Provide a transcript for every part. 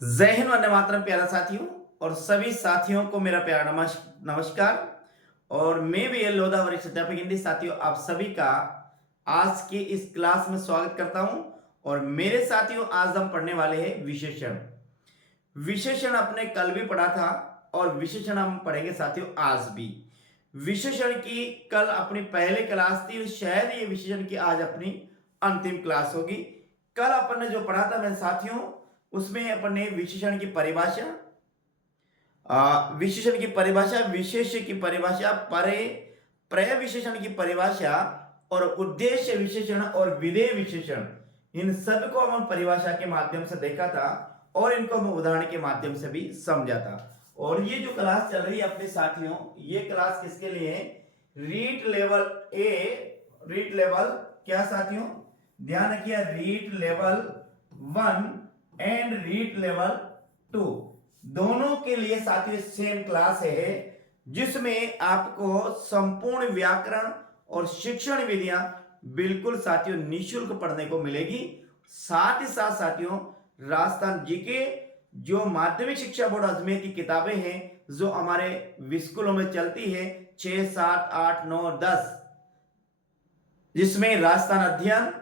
जय हिंद वंदे मातरम प्यारा साथियों और सभी साथियों को मेरा प्यारा नमस्कार। और मैं भी ये लोधा वरिष्ठ अध्यापक हिंदी साथियों आप सभी का आज की इस क्लास में स्वागत करता हूं। और मेरे साथियों आज हम पढ़ने वाले हैं विशेषण। विशेषण अपने कल भी पढ़ा था और विशेषण हम पढ़ेंगे साथियों आज भी। विशेषण की कल अपनी पहली क्लास थी, शायद ये विशेषण की आज अपनी अंतिम क्लास होगी। कल अपन ने जो पढ़ा था मेरे साथियों उसमें अपन ने विशेषण की परिभाषा, विशेषण की परिभाषा, विशेष की परिभाषा, पर्याय विशेषण की परिभाषा और उद्देश्य विशेषण और विधेय विशेषण, इन सब को हम परिभाषा के माध्यम से देखा था और इनको हम उदाहरण के माध्यम से भी समझा था। और ये जो क्लास चल रही है अपने साथियों, ये क्लास किसके लिए है? REET level A, REET level क्या साथियों ध्यान रखिए, REET level 1 and REET level 2 दोनों के लिए साथियों सेम क्लास है, जिसमें आपको संपूर्ण व्याकरण और शिक्षण विधियां बिल्कुल साथियों निःशुल्क पढ़ने को मिलेगी। साथ ही साथ साथियों राजस्थान जीके जो माध्यमिक शिक्षा बोर्ड अजमेर की किताबें हैं जो हमारे स्कूलों में चलती है 6, 7, 8, 9, 10, जिसमें राजस्थान अध्ययन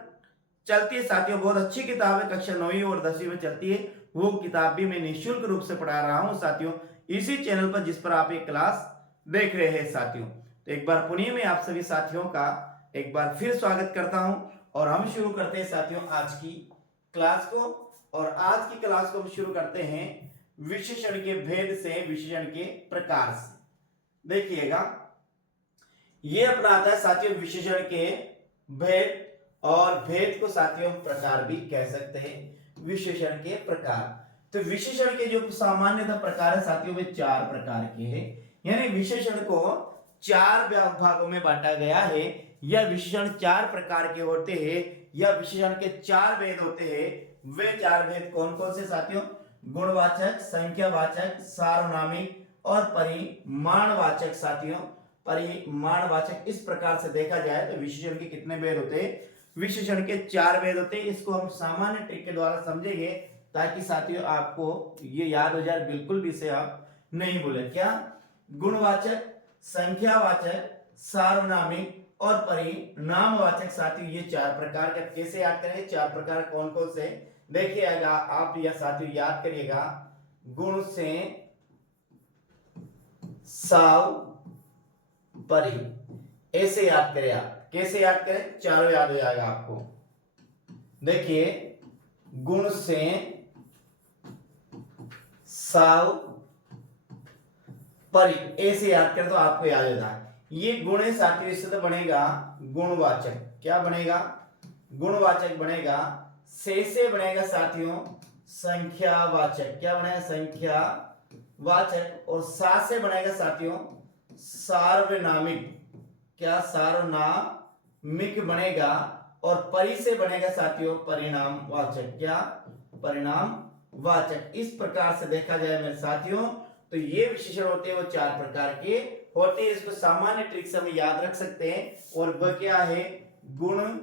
चलती है साथियों, बहुत अच्छी किताब है, कक्षा 9वीं और 10वीं में चलती है। वो किताब भी मैं निःशुल्क रूप से पढ़ा रहा हूं साथियों इसी चैनल पर जिस पर आप ये क्लास देख रहे हैं साथियों। तो एक बार पुनः मैं आप सभी साथियों का एक बार फिर स्वागत करता हूं और हम शुरू करते हैं साथियों आज की क्लास को। और आज की क्लास को हम शुरू करते हैं विशेषण के भेद से, विशेषण के प्रकार से। देखिएगा ये अपना आता है साथियों विशेषण के भेद, और भेद को साथियों प्रकार भी कह सकते हैं, विशेषण के प्रकार। तो विशेषण के जो सामान्यतः प्रकार है साथियों वे 4 प्रकार के हैं, यानी विशेषण को 4 भागों में बांटा गया है। यह विशेषण 4 प्रकार के होते हैं, या विशेषण के 4 भेद होते हैं। वे 4 भेद कौन कौन से साथियों? गुणवाचक, संख्यावाचक, सार्वनामिक और परिमाणवाचक साथियों। परिमाणवाचक इस प्रकार से देखा जाए तो विशेषण के कितने भेद होते हैं? विशेषण के 4 भेद होते हैं। इसको हम सामान्य ट्रिक के द्वारा समझेंगे ताकि साथियों आपको ये याद हो जाए, बिल्कुल भी इसे आप नहीं भूले। क्या? गुणवाचक, संख्यावाचक, सार्वनामिक और परिणामवाचक साथियों ये 4 प्रकार का कैसे याद करेंगे? 4 प्रकार कौन कौन से देखिएगा आप या साथियों याद करिएगा। गुण से साव परि, ऐसे याद करें आप। कैसे याद करें? चारों याद हो जाएगा आपको। देखिए गुण से साव परि ऐसे याद करें तो आपको याद हो जाए। ये गुण है साथियों, इससे तो बनेगा गुणवाचक। क्या बनेगा? गुणवाचक बनेगा। से बनेगा साथियों संख्यावाचक। क्या बनेगा? संख्यावाचक। और सा से बनेगा साथियों सार्वनामिक। क्या? सार्वनामिक बनेगा। और परि से बनेगा साथियों परिणामवाचक। क्या? परिणामवाचक। इस प्रकार से देखा जाए मेरे साथियों तो ये विशेषण होते हैं वो 4 प्रकार के होते हैं। इसको सामान्य ट्रिक से हम याद रख सकते हैं। और वह क्या है? गुण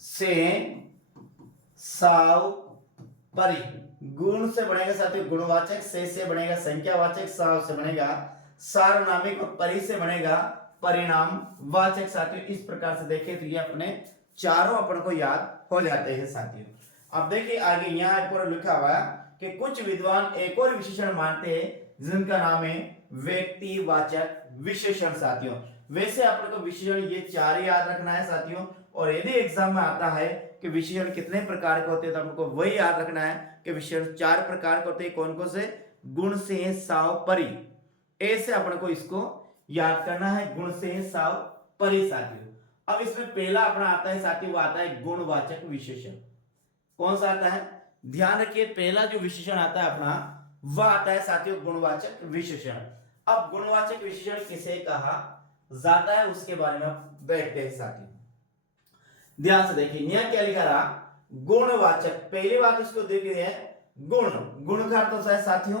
से साव परि। गुण से बनेगा साथियों गुणवाचक, से बनेगा संख्यावाचक, साव से बनेगा सार्वनामिक और परि से बनेगा परिणामवाचक साथियों। इस प्रकार से देखें तो ये अपने चारों अपन को याद हो जाते हैं साथियों। अब देखिए आगे यहाँ पर लिखा हुआ है कि कुछ विद्वान एक और विशेषण मानते हैं जिनका नाम है व्यक्तिवाचक विशेषण साथियों। वैसे अपन को विशेषण ये 4 याद रखना है साथियों। और यदि एग्जाम में आता है कि विशेषण कितने प्रकार के होते हैं तो हमको वही याद रखना है कि विशेषण 4 प्रकार के होते हैं। कौन कौन से? गुण से साव परि, ऐसे अपन को इसको याद करना है। गुण से साव परि साथियों। अब इसमें पहला अपना आता है साथियों, वो आता है गुणवाचक विशेषण। कौन सा आता है? ध्यान रखिए पहला जो विशेषण आता है अपना वह आता है साथियों गुणवाचक विशेषण। अब गुणवाचक विशेषण किसे कहा जाता है उसके बारे में आप देखते हैं साथियों। ध्यान से देखिए यहाँ क्या लिखा रहा? गुणवाचक। पहली बात इसको देखिए गुण। गुण का अर्थ होता है साथियों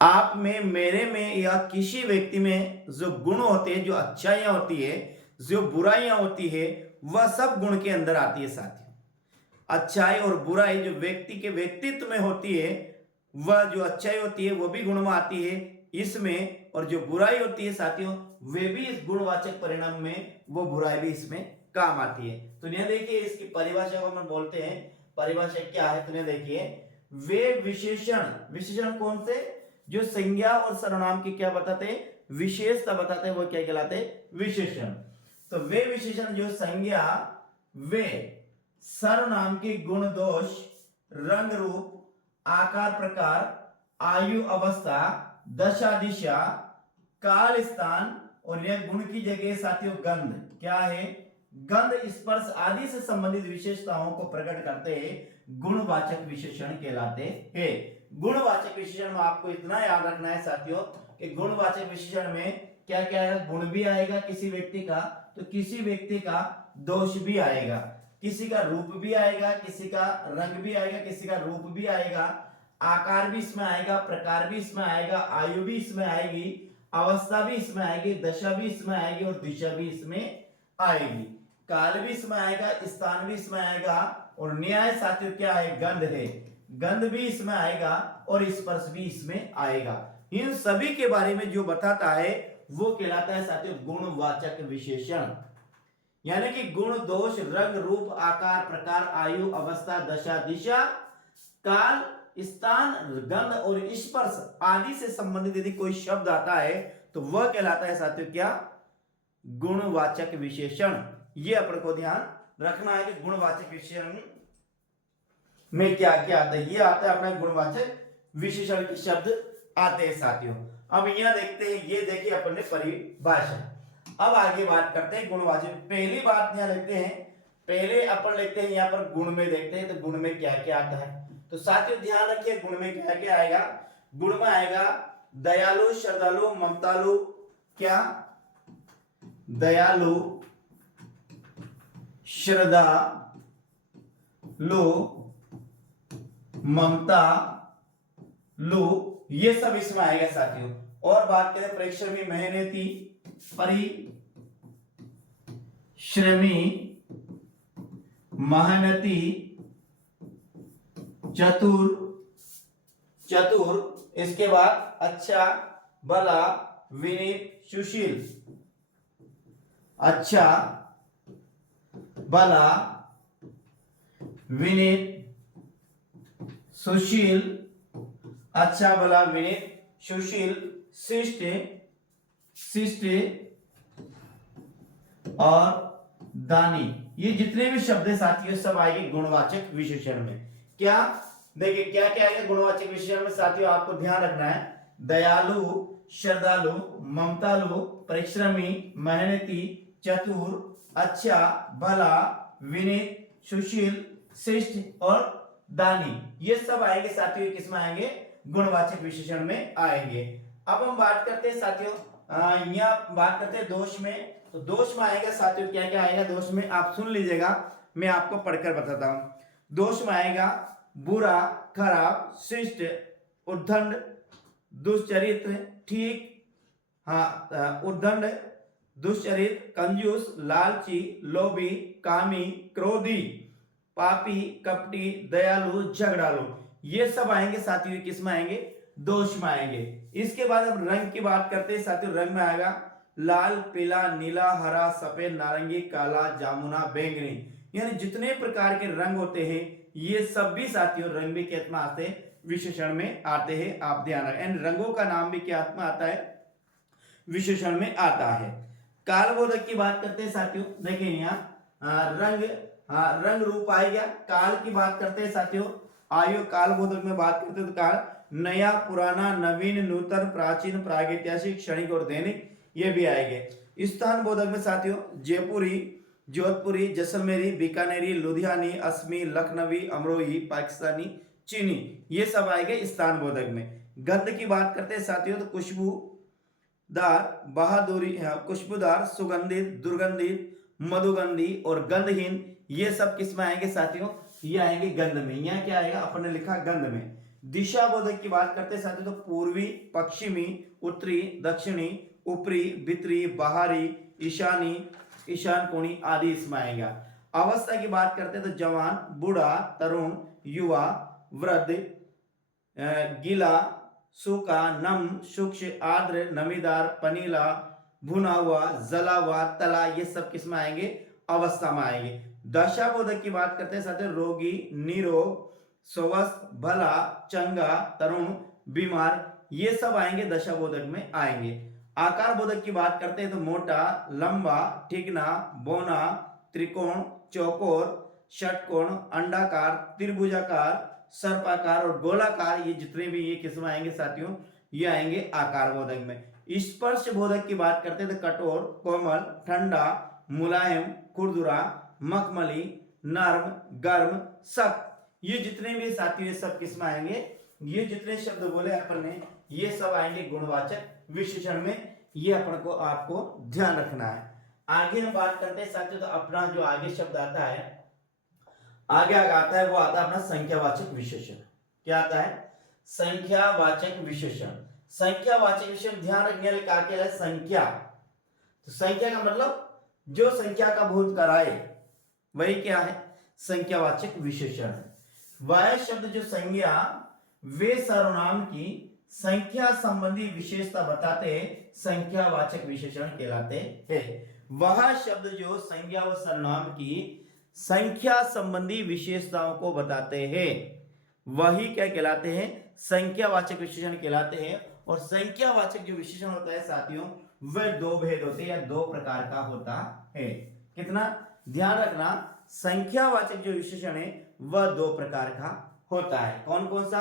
आप में, मेरे में या किसी व्यक्ति में जो गुण होते हैं, जो अच्छाइयां होती है, जो बुराइयां होती है, वह सब गुण के अंदर आती है साथियों। अच्छाई और बुराई जो व्यक्ति के व्यक्तित्व में होती है, वह जो अच्छाई होती है वो भी गुण में आती है इसमें, और जो बुराई होती है साथियों वे भी इस गुणवाचक परिणाम में, वो बुराई भी इसमें काम आती है। तो यह देखिए इसकी परिभाषा को हम बोलते हैं, परिभाषा क्या है तो यह देखिए, वे विशेषण, विशेषण कौन से, जो संज्ञा और सर्वनाम की क्या बताते हैं, विशेषता बताते हैं, वो क्या कहलाते हैं, विशेषण। तो वे विशेषण जो संज्ञा, वे सर्वनाम के गुण दोष, रंग रूप, आकार प्रकार, आयु अवस्था, दशा दिशा, काल स्थान, और यह गुण की जगह साथियों गंध, क्या है, गंध स्पर्श आदि से संबंधित विशेषताओं को प्रकट करते हैं गुणवाचक विशेषण कहलाते हैं। गुणवाचक विशेषण में आपको इतना याद रखना है साथियों कि गुणवाचक विशेषण में क्या क्या आएगा, गुण भी आएगा किसी व्यक्ति का, तो किसी व्यक्ति का दोष भी आएगा, किसी का रूप भी आएगा, किसी का रंग भी आएगा, किसी का रूप भी आएगा, आकार भी इसमें आएगा, प्रकार भी इसमें आएगा, आयु भी इसमें आएगी, अवस्था भी इसमें आएगी, दशा भी इसमें आएगी, और दिशा भी इसमें आएगी, काल भी इसमें आएगा, स्थान भी इसमें आएगा, और न्याय साथियों क्या है, गंध है, गंध भी इसमें आएगा, और स्पर्श भी इसमें आएगा। इन सभी के बारे में जो बताता है वो कहलाता है साथियों गुणवाचक विशेषण। यानी कि गुण दोष रंग रूप आकार प्रकार आयु अवस्था दशा दिशा काल स्थान गंध और स्पर्श आदि से संबंधित यदि कोई शब्द आता है तो वह कहलाता है साथियों क्या, गुणवाचक विशेषण। ये अपन को ध्यान रखना है कि गुणवाचक विशेषण में क्या क्या आता है। ये आता है अपना गुणवाचक विशेषण के शब्द आते हैं साथियों। अब यहां देखते हैं, ये देखिए अपन ने परिभाषा। अब आगे बात करते हैं गुणवाचक। पहली बात यहां लिखते हैं, पहले अपन लिखते हैं यहां पर गुण में देखते हैं तो गुण में क्या क्या आता है। तो साथियों ध्यान रखिए गुण में क्या क्या आएगा। गुण में आएगा दयालु, श्रद्धालु, ममतालु, क्या, दयालु, श्रद्धा लो, ममता लो, ये सब इसमें आएगा साथियों। और बात करें परिश्रमी, मेहनती, परिश्रमी, मेहनती, चतुर, चतुर, इसके बाद अच्छा, भला, विनीत, सुशील, अच्छा, भला, विनीत, सुशील, अच्छा भला विनीत सुशील, शिष्ट, शिष्ट और दानी, ये जितने भी शब्द है साथियों सब आएंगे गुणवाचक विशेषण में। क्या देखिए क्या क्या आएगा गुणवाचक विशेषण में साथियों, आपको ध्यान रखना है। दयालु, श्रद्धालु, ममतालु, परिश्रमी, मेहनती, चतुर, अच्छा, भला, विनीत, सुशील, शिष्ट और दानी, ये सब आएंगे साथियों किसमें आएंगे, गुणवाचक विशेषण में आएंगे। अब हम बात करते हैं साथियों, यहाँ बात करते हैं दोष में। तो दोष में आएगा साथियों क्या क्या आएगा दोष में, आप सुन लीजिएगा, मैं आपको पढ़कर बताता हूं। दोष में आएगा बुरा, खराब, शिष्ट, उद्दंड, दुष्चरित्र, ठीक, हाँ उद्दंड, दुष्चरित्र, कंजूस, लालची, लोभी, कामी, क्रोधी, पापी, कपटी, दयालु, झगड़ालू, ये सब आएंगे साथियों किसमें आएंगे, दोष में आएंगे। इसके बाद अब रंग की बात करते हैं साथियों, रंग में आएगा लाल, पीला, नीला, हरा, सफेद, नारंगी, काला, जामुना, बैंगनी, यानी जितने प्रकार के रंग होते हैं ये सब भी साथियों रंग भी क्या में आते हैं, विशेषण में आते हैं, आप ध्यान रखें। रंगों का नाम भी क्या में आता है, विशेषण में आता है। कालबोधक की बात करते हैं साथियों, देखिए यहाँ रंग, रंग रूप आएगा। काल की बात करते हैं साथियों, आयु कालबोधक में बात करते हैं तो काल नया, पुराना, नवीन, नूतन, प्राचीन, प्रागैतिहासिक, क्षणिक और दैनिक, ये भी आएंगे। स्थान बोधक में साथियों जयपुरी, जोधपुरी, जैसलमेरी, बीकानेरी, लुधियानी, असमी, लखनवी, अमरोही, पाकिस्तानी, चीनी, ये सब आएंगे स्थान बोधक में। गंध की बात करते हैं साथियों तो खुशबूदार, बहादुरी, खुशबूदार, सुगंधित, दुर्गंधित, मधुगंधी और गंधहीन, ये सब किस में आएंगे साथियों, ये आएंगे गंध में। यहाँ क्या आएगा, अपन ने लिखा गंध में। दिशा बोधक की बात करते हैं साथियों तो पूर्वी, पश्चिमी, उत्तरी, दक्षिणी, ऊपरी, भीतरी, बाहरी, ईशानी, ईशान कोणी आदि इसमें आएगा। अवस्था की बात करते हैं तो जवान, बूढ़ा, तरुण, युवा, वृद्ध, गीला, सूखा, नम, शुष्क, आर्द्र, नमीदार, पनीला, भुना हुआ, जला हुआ, तला, ये सब किस में आएंगे? अवस्था में आएंगे। दशा बोधक की बात करते हैं साथियों, रोगी, निरोग, स्वस्थ, भला, चंगा, तरुण, बीमार, ये सब आएंगे दशा बोधक में आएंगे। आकार बोधक की बात करते हैं तो मोटा, लंबा, ठिकना, बौना, त्रिकोण, चौकोर, षटकोण, अंडाकार, त्रिभुजाकार, सर्पाकार और गोलाकार, ये जितने भी ये किस्म आएंगे साथियों, ये आएंगे आकार बोधक में। स्पर्श बोधक की बात करते हैं तो कठोर, कोमल, ठंडा, मुलायम, खुरदुरा, मखमली, नर्म, गर्म, सख्त, ये जितने भी साथियों ये सब किस में आएंगे? ये जितने शब्द बोले अपन ने ये सब आएंगे गुणवाचक विशेषण में। ये अपन को आपको ध्यान रखना है। आगे हम बात करते हैं साथियों, तो अपना जो आगे शब्द आता है, आगे आता है वो आता है अपना संख्यावाचक विशेषण। क्या आता है? संख्यावाचक विशेषण। संख्यावाचक विशेषण ध्यान रखने वाले का क्या है? संख्या। तो संख्या का मतलब जो संख्या का बोध कराए वही क्या है? संख्यावाचक विशेषण। वह शब्द जो संज्ञा वे सर्वनाम की संख्या संबंधी विशेषता बताते संख्यावाचक विशेषण कहलाते हैं। वह शब्द जो संज्ञा व सर्वनाम की संख्या संबंधी विशेषताओं को बताते हैं वही क्या कहलाते हैं? संख्यावाचक विशेषण कहलाते हैं। और संख्यावाचक जो विशेषण होता है साथियों वह दो भेद होते हैं या दो प्रकार का होता है। कितना ध्यान रखना, संख्यावाचक जो विशेषण है वह दो प्रकार का होता है। कौन कौन सा?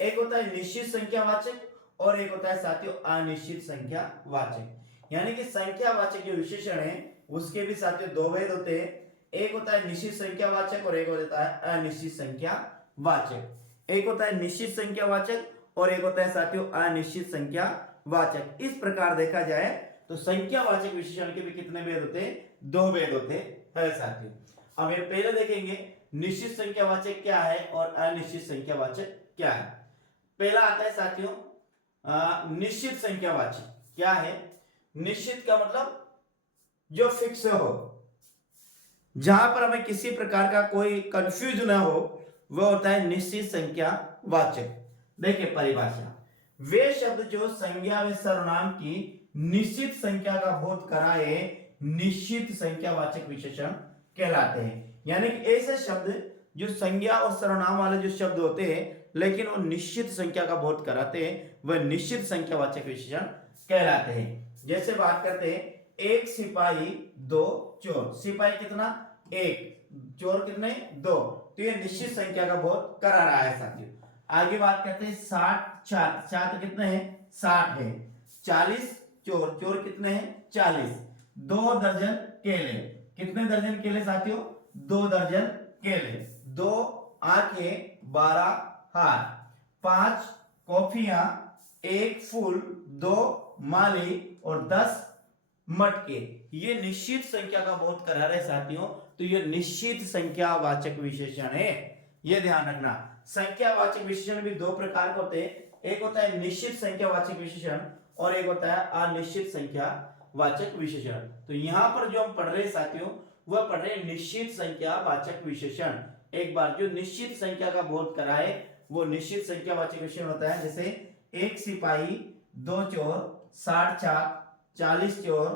एक होता है निश्चित संख्यावाचक और एक होता है साथियों अनिश्चित संख्यावाचक। यानी कि संख्यावाचक जो विशेषण है उसके भी साथियों दो भेद होते हैं। एक होता है निश्चित संख्यावाचक और एक होता है अनिश्चित संख्यावाचक। एक होता है निश्चित संख्यावाचक और एक होता है साथियों अनिश्चित संख्यावाचक। इस प्रकार देखा जाए तो संख्यावाचक विशेषण के भी कितने भेद होते हैं? दो भेद होते हैं साथियों। अब ये पहले देखेंगे निश्चित संख्यावाचक क्या है और अनिश्चित संख्यावाचक क्या है। पहला आता है साथियों निश्चित संख्यावाचक। क्या है? निश्चित का मतलब जो फिक्स हो, जहां पर हमें किसी प्रकार का कोई कंफ्यूज ना हो, वह होता है निश्चित संख्यावाचक। देखिए परिभाषा, वे शब्द जो संज्ञा व सर्वनाम की निश्चित संख्या का बोध कराए निश्चित संख्यावाचक विशेषण कहलाते हैं। यानी कि ऐसे शब्द जो संज्ञा और सर्वनाम वाले जो शब्द होते हैं लेकिन वो निश्चित संख्या का बोध कराते हैं वह निश्चित संख्यावाचक विशेषण कहलाते हैं। जैसे बात करते हैं एक सिपाही दो चोर। सिपाही कितना? एक, चोर कितने? दो। तो ये निश्चित संख्या का बोध करा रहा है साथियों। आगे बात करते हैं 60 छात्र। छात्र कितने हैं? 60 है। 40 चोर। चोर कितने हैं? 40। 2 दर्जन केले। कितने दर्जन केले साथियों? 2 दर्जन केले। 2 आंखें 12 हार। 5 कॉफियां, 1 फूल, 2 माली और 10 मटके। ये निश्चित संख्या का बोध करा रहे साथियों। तो ये निश्चित संख्यावाचक विशेषण है, ये ध्यान रखना। संख्यावाचक विशेषण भी दो प्रकार के होते हैं। एक होता है निश्चित संख्यावाचक विशेषण और एक होता है अनिश्चित संख्यावाचक विशेषण। तो यहां पर जो हम पढ़ रहे साथियों वह पढ़ रहे निश्चित संख्यावाचक विशेषण। एक बार जो निश्चित संख्या का बोध कराए वो निश्चित संख्यावाचक विशेषण होता है। जैसे एक सिपाही, 2 चोर, 60 छात्र, 40 चोर,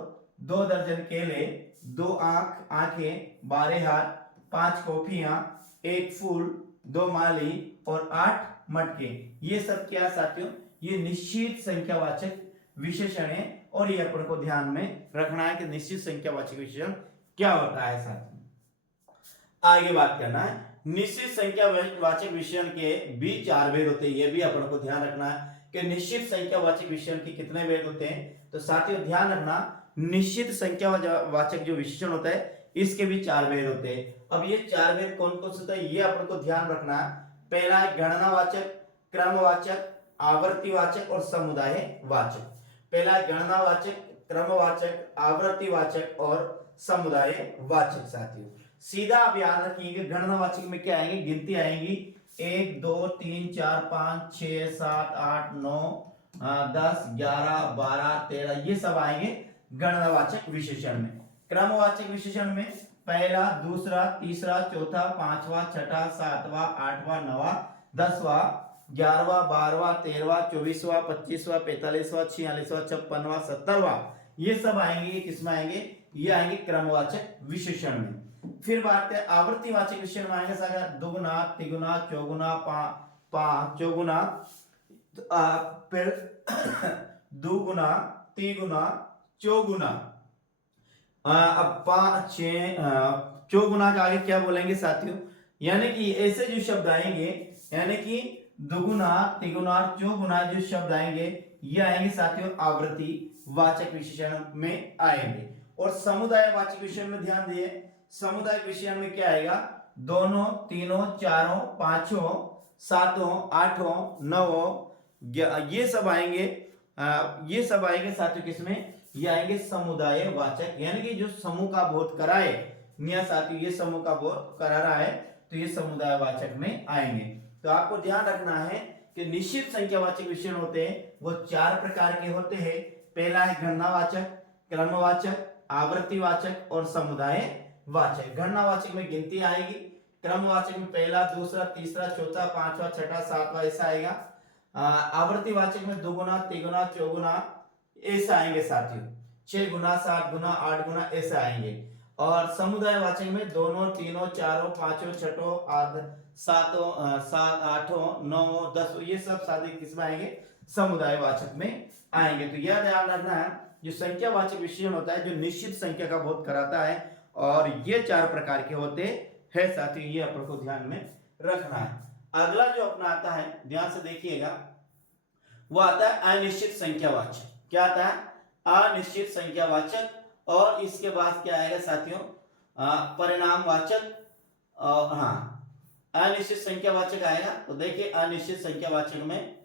2 दर्जन केले, 2 आंखें, 12 हाथ, 5 कॉफियां, 1 फूल, 2 माली और 8 मटके। ये सब क्या साथियों? ये निश्चित संख्यावाचक विशेषण है और ये अपन को ध्यान में रखना है कि निश्चित संख्यावाचक विशेषण क्या होता है साथियों। आगे बात करना है निश्चित संख्यावाचक विशेषण के भी 4 भेद होते हैं। ये भी अपन को ध्यान रखना है कि निश्चित संख्यावाचक विशेषण के कितने भेद होते हैं। तो साथियों ध्यान रखना निश्चित संख्यावाचक जो विशेषण होता है इसके भी 4 भेद होते हैं। अब ये 4 भेद कौन कौन से होते हैं ये अपन को ध्यान रखना है। पहला है गणनावाचक, क्रमवाचक, आवर्तीवाचक और समुदायवाचक। पहला है गणनावाचक, क्रमवाचक, आवर्तीवाचक और समुदायवाचक। साथियों सीधा आप याद रखिएगा गणनावाचक में क्या आएंगे? गिनती आएंगी 1 2 3 4 5 6 7 8 9 10 11 12 13 ये सब आएंगे गणनावाचक विशेषण में। क्रमवाचक विशेषण में पहला, दूसरा, तीसरा, चौथा, पांचवा, छठा, सातवां, आठवां, नवा, 10वां, 11वां, 12वां, 13वां, 24वां, 25वां, 45वां, 46वां, 56वां, 70वां, ये सब आएंगे। ये किसमें आएंगे? ये आएंगे क्रमवाचक विशेषण में। फिर बात है आवृत्तिवाचक विशेषण में आएंगे सारा दुगुना, तिगुना, चौगुना, चौगुना, फिर दुगुना, तिगुना, चौगुना। अब पांच चौगुना का आगे क्या बोलेंगे साथियों? यानी कि ऐसे जो शब्द आएंगे, यानी कि दुगुना, तिगुना, चौगुना जो शब्द आएंगे, ये आएंगे साथियों आवर्ती वाचक विशेषण में आएंगे। और समुदाय वाचक विशेषण में ध्यान दिए, समुदाय विशेषण में क्या आएगा? दोनों, तीनों, चारों, पांचों, सातों, आठों, नवों, ये सब आएंगे। ये सब आएंगे साथियों किसमें? ये आएंगे समुदाय वाचक, यानी कि जो समूह का बोध कराए, या साथियों ये समूह का बोध करा रहा है, तो ये समुदाय वाचक में आएंगे। तो आपको ध्यान रखना है कि निश्चित संख्यावाचक विशेषण होते हैं वो 4 प्रकार के होते हैं। पहला है गणनावाचक, क्रमवाचक, आवृत्तिवाचक और समुदाय वाचक। गणनावाचक में गिनती आएगी, क्रमवाचक में पहला, दूसरा, तीसरा, चौथा, पांचवा, छठा, सातवां ऐसा आएगा। आवृत्तिवाचक में दुगुना, तिगुना, चौगुना ऐसा आएंगे साथियों। 6 गुना, 7 गुना, 8 गुना ऐसा आएंगे। और समुदाय वाचक में दोनों, तीनों, चारों, पांचों, छठों, सातों, 7, 8, 9, 10 ये सब साथी किसमें आएंगे? समुदाय वाचक में आएंगे। तो यह ध्यान रखना है जो संख्यावाचक विशेषण होता है जो निश्चित संख्या का बोध कराता है, और ये 4 प्रकार के होते हैं साथियों, ये अपन को ध्यान में रखना है। अगला जो अपना आता है, ध्यान से देखिएगा, वो आता है अनिश्चित संख्यावाचक। क्या आता है? अनिश्चित संख्यावाचक। और इसके बाद क्या आएगा साथियों? परिणामवाचक। हाँ, अनिश्चित संख्यावाचक आएगा। तो देखिए अनिश्चित संख्यावाचक में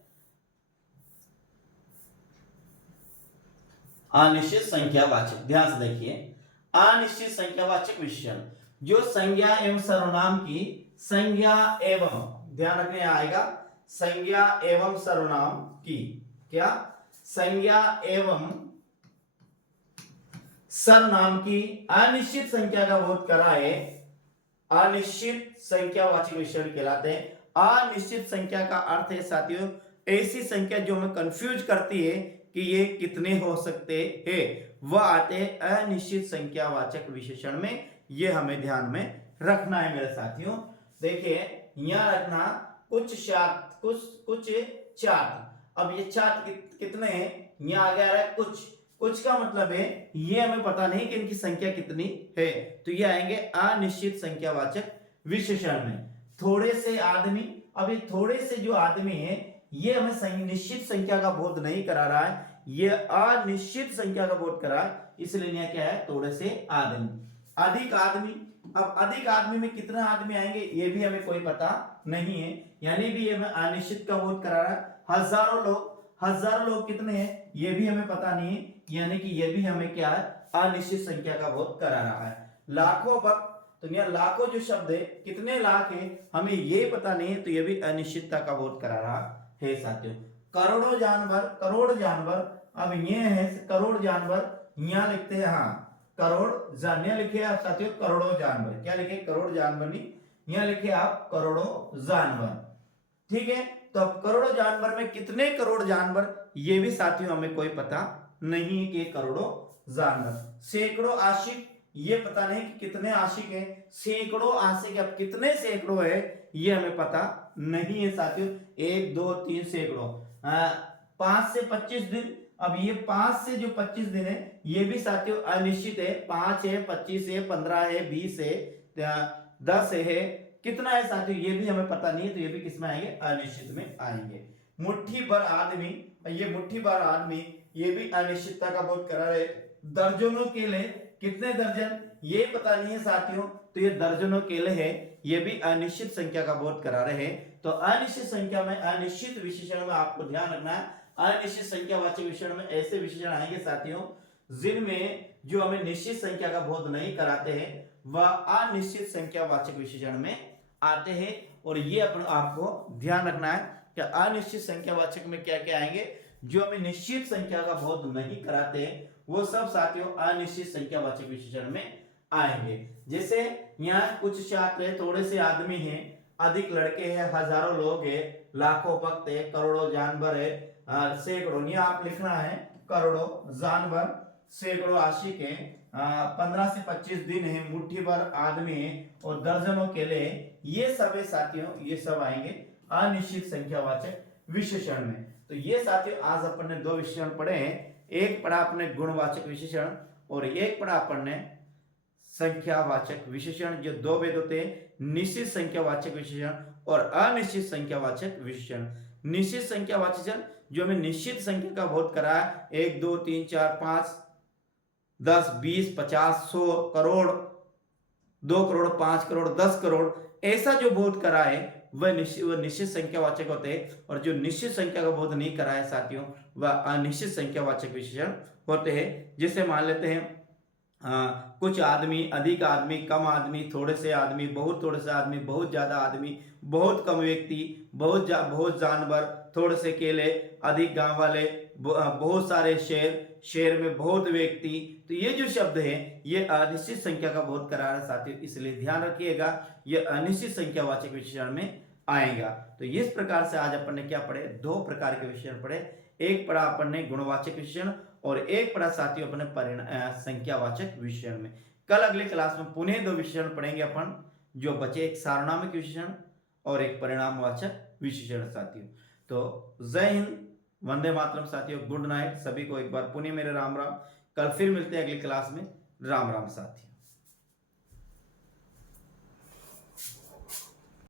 अनिश्चित संख्यावाचक, ध्यान से देखिए, अनिश्चित संख्यावाचक विशेषण जो संज्ञा एवं सर्वनाम की संज्ञा एवं, ध्यान रखने आएगा, संज्ञा एवं सर्वनाम की, क्या? संज्ञा एवं सर्वनाम की अनिश्चित संख्या का बोध कराए, अनिश्चित संख्यावाचक विशेषण कहलाते हैं। अनिश्चित संख्या का अर्थ है साथियों ऐसी संख्या जो हमें कंफ्यूज करती है कि ये कितने हो सकते हैं, वह आते हैं अनिश्चित संख्यावाचक विशेषण में। ये हमें ध्यान में रखना है मेरे साथियों। देखिए यहां रखना कुछ चार्ट। अब ये चार्ट कितने हैं? यहाँ आगे आ रहा है कुछ का मतलब है ये हमें पता नहीं कि इनकी संख्या कितनी है, तो ये आएंगे अनिश्चित संख्यावाचक विशेषण में। थोड़े से आदमी, अब ये थोड़े से जो आदमी है ये हमें निश्चित संख्या का बोध नहीं करा रहा है, ये अनिश्चित संख्या का बोध करा है, इसलिए यहाँ क्या है? थोड़े से आदमी। अधिक आदमी, अब अधिक आदमी में कितना आदमी आएंगे ये भी हमें कोई पता नहीं है, यानी भी ये हमें अनिश्चित का बोध करा रहा है। हजारों लोग कितने हैं ये भी हमें पता नहीं है, यानी कि ये भी हमें क्या है? अनिश्चित संख्या का बोध करा रहा है। लाखों भक्त, तो यहाँ लाखों जो शब्द है कितने लाख है हमें ये पता नहीं है, तो ये भी अनिश्चितता का बोध करा रहा है साथियों। करोड़ जानवर, अब ये है करोड़ जानवर, यहाँ लिखते हैं, हाँ करोड़ जानवर लिखे आप साथियों, करोड़ों जानवर, क्या लिखे? करोड़ जानवर नहीं, यहाँ लिखे आप करोड़ों जानवर, ठीक है। तो अब करोड़ों जानवर में कितने करोड़ जानवर ये भी साथियों हमें कोई पता नहीं है कि करोड़ों जानवर। सैकड़ों आशिक, ये पता नहीं कि कितने आशिक है। सैकड़ों आशिक, अब कितने सैकड़ों है ये हमें पता नहीं है साथियों। 1 2 3 सैकड़ों। 5 से 25 दिन, अब ये 5 से जो 25 दिन है ये भी साथियों अनिश्चित है। 5 है, 25 है, 15 है, 20 है, 10 है, कितना है साथियों ये भी हमें पता नहीं है, तो ये भी किसमें आएंगे? अनिश्चित में आएंगे। मुट्ठी भर आदमी, ये मुट्ठी भर आदमी ये भी अनिश्चितता का बोध करा रहे। दर्जनों केले, कितने दर्जन ये पता नहीं है साथियों, तो ये दर्जनों केले है, ये भी अनिश्चित संख्या का बोध करा रहे हैं। तो अनिश्चित संख्या में, अनिश्चित विशेषण में आपको ध्यान रखना है, अनिश्चित संख्यावाचक विशेषण में ऐसे विशेषण आएंगे साथियों जिनमें जो हमें निश्चित संख्या का बोध नहीं कराते हैं वह अनिश्चित संख्यावाचक विशेषण में आते हैं। और ये आपको ध्यान रखना है कि अनिश्चित संख्यावाचक में क्या क्या आएंगे, जो हमें निश्चित संख्या का बोध नहीं कराते हैं वो सब साथियों अनिश्चित संख्यावाचक विशेषण में आएंगे। जैसे यहाँ कुछ छात्र है, थोड़े से आदमी हैं, अधिक लड़के हैं, हजारों लोग हैं, लाखों भक्त है, करोड़ों जानवर है, सैकड़ों, नहीं आप लिखना है करोड़ों जानवर, सैकड़ों आशिक है, 15 से 25 दिन है, मुट्ठी भर आदमी है और दर्जनों केले, ये सब है साथियों, ये सब आएंगे अनिश्चित संख्यावाचक विशेषण में। तो ये साथियों आज अपन ने दो विशेषण पढ़े हैं, एक पढ़ा अपने गुणवाचक विशेषण और एक पढ़ा अपन ने संख्यावाचक विशेषण। जो दो भेद होते हैं, निश्चित संख्यावाचक विशेषण और अनिश्चित संख्यावाचक विशेषण। निश्चित संख्यावाचक जो हमें निश्चित संख्या का बोध करा है, 1 2 3 4 5 10 20 50 100 करोड़, 2 करोड़ 5 करोड़ 10 करोड़, ऐसा जो बोध करा है वह निश्चित संख्यावाचक होते हैं। और जो निश्चित संख्या का बोध नहीं करा है साथियों, वह अनिश्चित संख्यावाचक विशेषण होते हैं। जैसे मान लेते हैं कुछ आदमी, अधिक आदमी, कम आदमी, थोड़े से आदमी, बहुत थोड़े से आदमी, बहुत ज्यादा आदमी, बहुत कम व्यक्ति, बहुत जानवर, थोड़े से केले, अधिक गांव वाले, बहुत सारे शहर में बहुत व्यक्ति। तो ये जो शब्द है ये अनिश्चित संख्या का बोध करा रहा है साथियों, इसलिए ध्यान रखिएगा ये अनिश्चित संख्यावाचक विशेषण में आएगा। तो इस प्रकार से आज अपन ने क्या पढ़े, दो प्रकार के विशेषण पढ़े, एक पढ़ा अपन ने गुणवाचक विशेषण और एक पढ़ा साथियों अपने संख्यावाचक विशेषण में। कल अगली क्लास में पुनः दो विशेषण पढ़ेंगे अपन, जो बचे एक सार्वनामिक विशेषण और एक परिणामवाचक विशेषण साथियों। तो जय हिंद, वंदे मातरम साथियों, गुड नाइट सभी को एक बार पुनः मेरे राम राम। कल फिर मिलते हैं अगली क्लास में, राम राम साथियों।